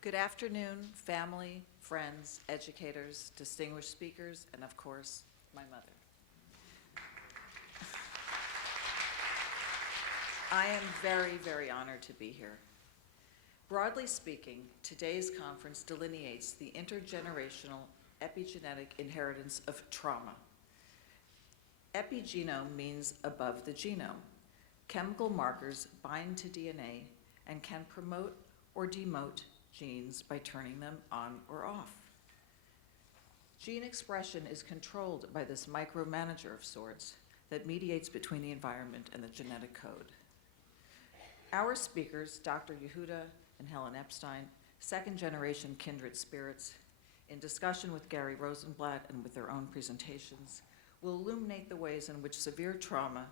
Good afternoon, family, friends, educators, distinguished speakers, and of course, my mother. I am very, very honored to be here. Broadly speaking, today's conference delineates the intergenerational epigenetic inheritance of trauma. Epigenome means above the genome. Chemical markers bind to DNA and can promote or demote genes by turning them on or off. Gene expression is controlled by this micromanager of sorts that mediates between the environment and the genetic code. Our speakers, Dr. Yehuda and Helen Epstein, second-generation kindred spirits, in discussion with Gary Rosenblatt and with their own presentations, will illuminate the ways in which severe trauma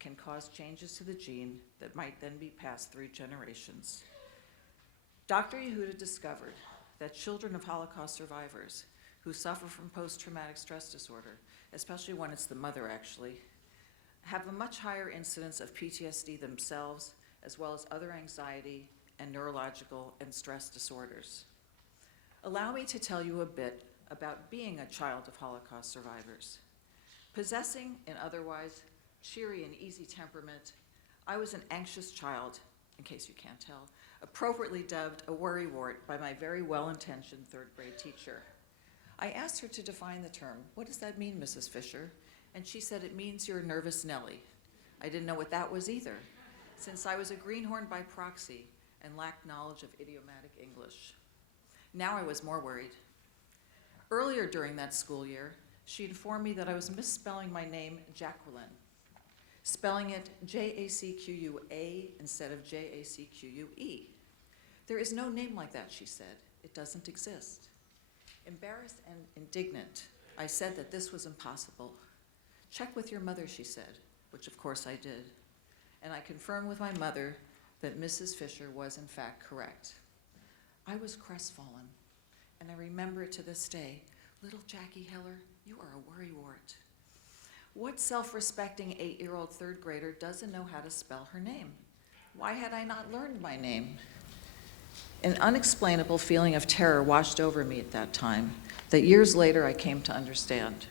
can cause changes to the gene that might then be passed through generations. Dr. Yehuda discovered that children of Holocaust survivors who suffer from post-traumatic stress disorder, especially when it's the mother actually, have a much higher incidence of PTSD themselves, as well as other anxiety and neurological and stress disorders. Allow me to tell you a bit about being a child of Holocaust survivors. Possessing an otherwise cheery and easy temperament, I was an anxious child, in case you can't tell, appropriately dubbed a worrywart by my very well-intentioned third-grade teacher. I asked her to define the term. What does that mean, Mrs. Fisher? And she said, it means you're a nervous Nellie. I didn't know what that was either, since I was a greenhorn by proxy and lacked knowledge of idiomatic English. Now I was more worried. Earlier during that school year, she informed me that I was misspelling my name, Jacqueline, spelling it J-A-C-Q-U-A instead of J-A-C-Q-U-E. There is no name like that, she said. It doesn't exist. Embarrassed and indignant, I said that this was impossible. Check with your mother, she said, which of course I did. And I confirmed with my mother that Mrs. Fisher was in fact correct. I was crestfallen, and I remember it to this day. Little Jackie Heller, you are a worrywart. What self-respecting 8-year-old third grader doesn't know how to spell her name? Why had I not learned my name? An unexplainable feeling of terror washed over me at that time that years later I came to understand.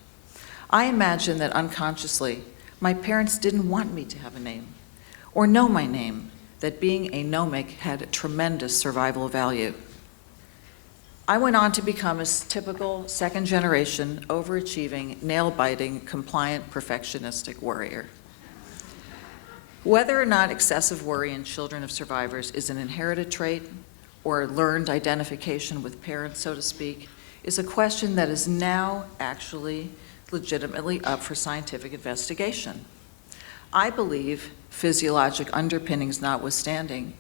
I imagine that unconsciously, my parents didn't want me to have a name or know my name, that being a nomic had tremendous survival value. I went on to become a typical second-generation, overachieving, nail-biting, compliant, perfectionistic worrier. Whether or not excessive worry in children of survivors is an inherited trait or learned identification with parents, so to speak, is a question that is now actually legitimately up for scientific investigation. I believe, physiologic underpinnings notwithstanding,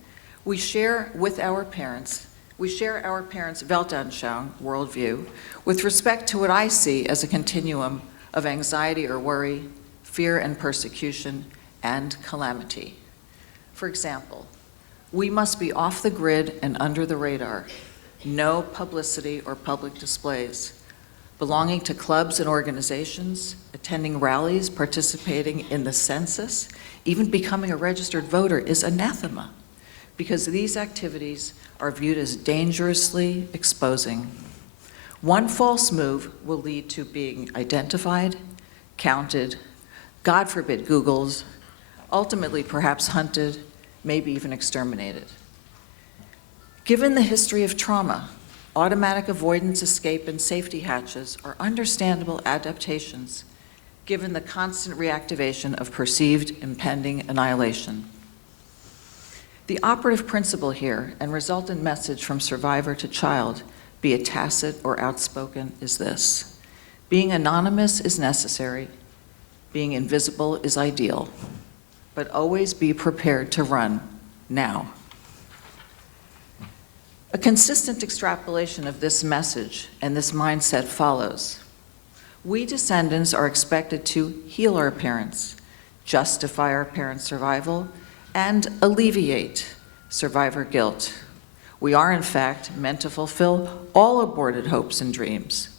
we share our parents' Weltanschauung worldview with respect to what I see as a continuum of anxiety or worry, fear and persecution, and calamity. For example, we must be off the grid and under the radar, no publicity or public displays, belonging to clubs and organizations, attending rallies, participating in the census, even becoming a registered voter is anathema, because these activities are viewed as dangerously exposing. One false move will lead to being identified, counted, God forbid Googles, ultimately perhaps hunted, maybe even exterminated. Given the history of trauma, automatic avoidance, escape, and safety hatches are understandable adaptations given the constant reactivation of perceived impending annihilation. The operative principle here and resultant message from survivor to child, be it tacit or outspoken, is this: being anonymous is necessary, being invisible is ideal, but always be prepared to run now. A consistent extrapolation of this message and this mindset follows. We descendants are expected to heal our parents, justify our parents' survival, and alleviate survivor guilt. We are, in fact, meant to fulfill all aborted hopes and dreams.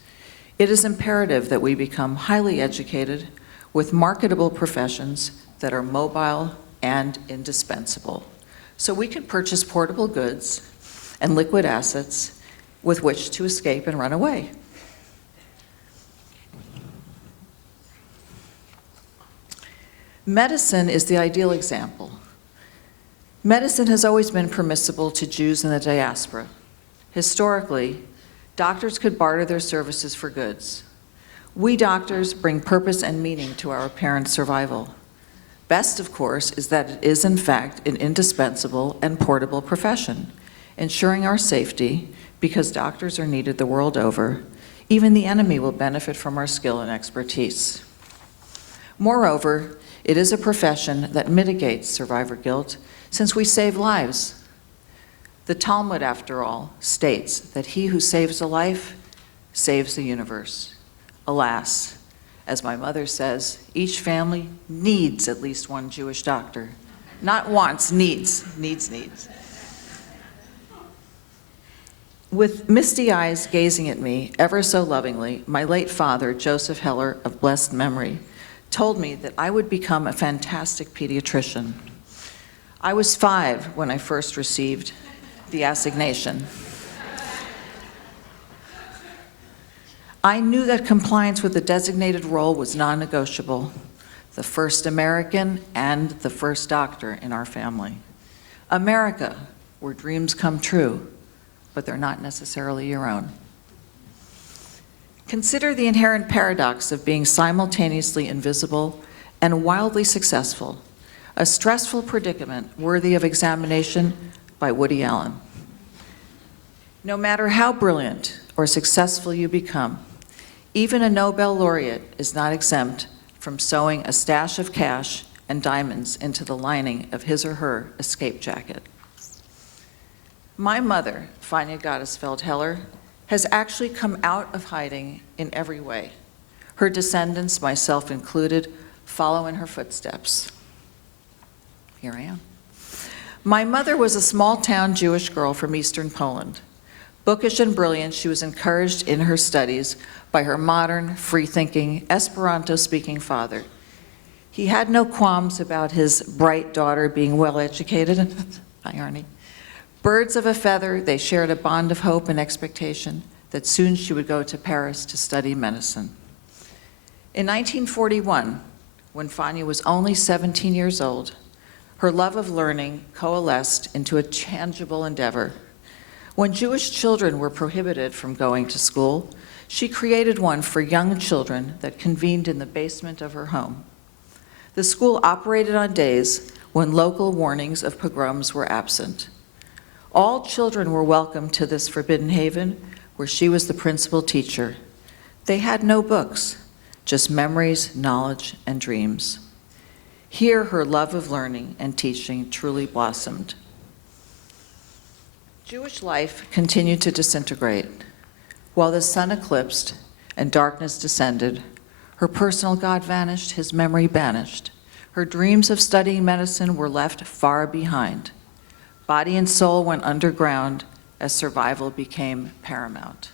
It is imperative that we become highly educated with marketable professions that are mobile and indispensable, so we can purchase portable goods and liquid assets with which to escape and run away. Medicine is the ideal example. Medicine has always been permissible to Jews in the diaspora. Historically, doctors could barter their services for goods. We doctors bring purpose and meaning to our parents' survival. Best, of course, is that it is in fact an indispensable and portable profession, ensuring our safety because doctors are needed the world over. Even the enemy will benefit from our skill and expertise. Moreover, it is a profession that mitigates survivor guilt since we save lives. The Talmud, after all, states that he who saves a life saves the universe. Alas, as my mother says, each family needs at least one Jewish doctor. Not wants, needs. With misty eyes gazing at me ever so lovingly, my late father, Joseph Heller of blessed memory, told me that I would become a fantastic pediatrician. I was 5 when I first received the assignation. I knew that compliance with the designated role was non-negotiable, the first American and the first doctor in our family. America, where dreams come true, but they're not necessarily your own. Consider the inherent paradox of being simultaneously invisible and wildly successful, a stressful predicament worthy of examination by Woody Allen. No matter how brilliant or successful you become, even a Nobel laureate is not exempt from sewing a stash of cash and diamonds into the lining of his or her escape jacket. My mother, Fanya Gottesfeld Heller, has actually come out of hiding in every way. Her descendants, myself included, follow in her footsteps. Here I am. My mother was a small-town Jewish girl from Eastern Poland. Bookish and brilliant, she was encouraged in her studies by her modern, free-thinking, Esperanto-speaking father. He had no qualms about his bright daughter being well-educated, irony. Birds of a feather, they shared a bond of hope and expectation that soon she would go to Paris to study medicine. In 1941, when Fanya was only 17 years old, her love of learning coalesced into a tangible endeavor. When Jewish children were prohibited from going to school, she created one for young children that convened in the basement of her home. The school operated on days when local warnings of pogroms were absent. All children were welcome to this forbidden haven where she was the principal teacher. They had no books, just memories, knowledge, and dreams. Here, her love of learning and teaching truly blossomed. Jewish life continued to disintegrate. While the sun eclipsed and darkness descended, her personal God vanished, his memory banished. Her dreams of studying medicine were left far behind. Body and soul went underground as survival became paramount.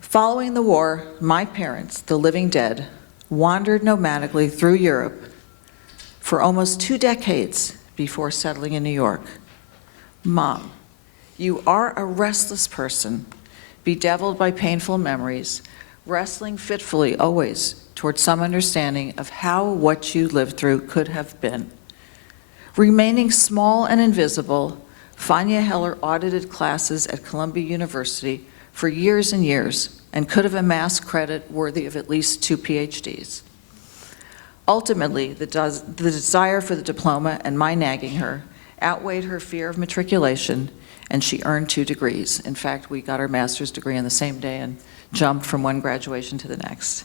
Following the war, my parents, the living dead, wandered nomadically through Europe for almost 2 decades before settling in New York. Mom, you are a restless person, bedeviled by painful memories, wrestling fitfully always toward some understanding of how what you lived through could have been. Remaining small and invisible, Fanya Heller audited classes at Columbia University for years and years and could have amassed credit worthy of at least 2 PhDs. Ultimately, the desire for the diploma and my nagging her outweighed her fear of matriculation, and she earned 2 degrees. In fact, we got our master's degree on the same day and jumped from one graduation to the next.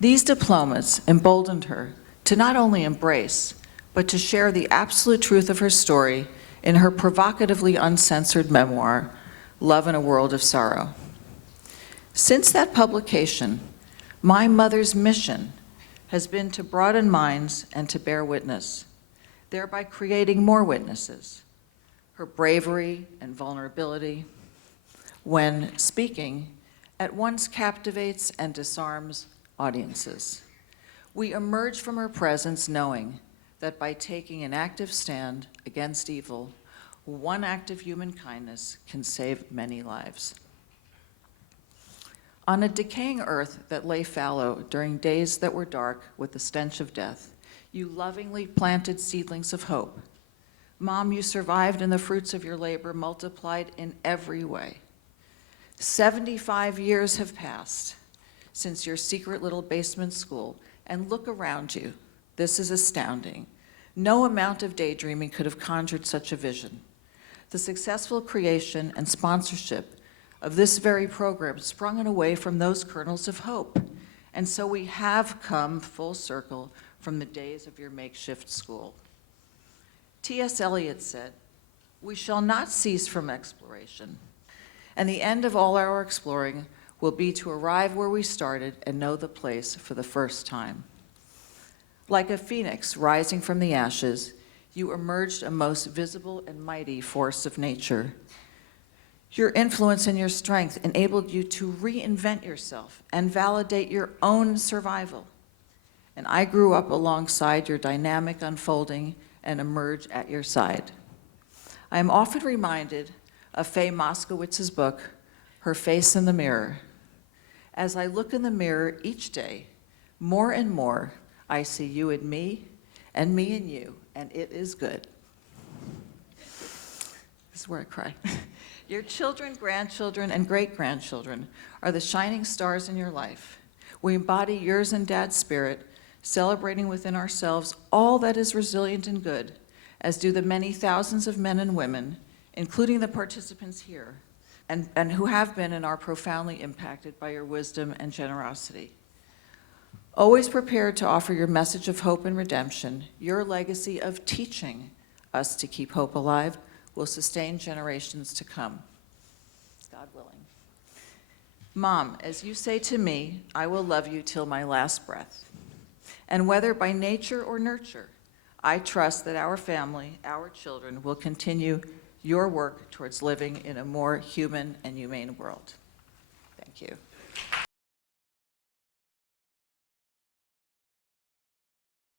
These diplomas emboldened her to not only embrace, but to share the absolute truth of her story in her provocatively uncensored memoir, Love in a World of Sorrow. Since that publication, my mother's mission has been to broaden minds and to bear witness, thereby creating more witnesses. Her bravery and vulnerability, when speaking, at once captivates and disarms audiences. We emerge from her presence knowing that by taking an active stand against evil, one act of human kindness can save many lives. On a decaying earth that lay fallow during days that were dark with the stench of death, you lovingly planted seedlings of hope. Mom, you survived, and the fruits of your labor multiplied in every way. 75 years have passed since your secret little basement school, and look around you. This is astounding. No amount of daydreaming could have conjured such a vision. The successful creation and sponsorship of this very program sprung away from those kernels of hope. And so we have come full circle from the days of your makeshift school. T.S. Eliot said, "We shall not cease from exploration, and the end of all our exploring will be to arrive where we started and know the place for the first time." Like a phoenix rising from the ashes, you emerged a most visible and mighty force of nature. Your influence and your strength enabled you to reinvent yourself and validate your own survival. And I grew up alongside your dynamic unfolding and emerged at your side. I am often reminded of Faye Moskowitz's book, Her Face in the Mirror. As I look in the mirror each day, more and more, I see you and me in you, and it is good. This is where I cry. Your children, grandchildren, and great-grandchildren are the shining stars in your life. We embody yours and Dad's spirit, celebrating within ourselves all that is resilient and good, as do the many thousands of men and women, including the participants here, and who have been and are profoundly impacted by your wisdom and generosity. Always prepared to offer your message of hope and redemption, your legacy of teaching us to keep hope alive will sustain generations to come, God willing. Mom, as you say to me, I will love you till my last breath. And whether by nature or nurture, I trust that our family, our children, will continue your work towards living in a more human and humane world. Thank you.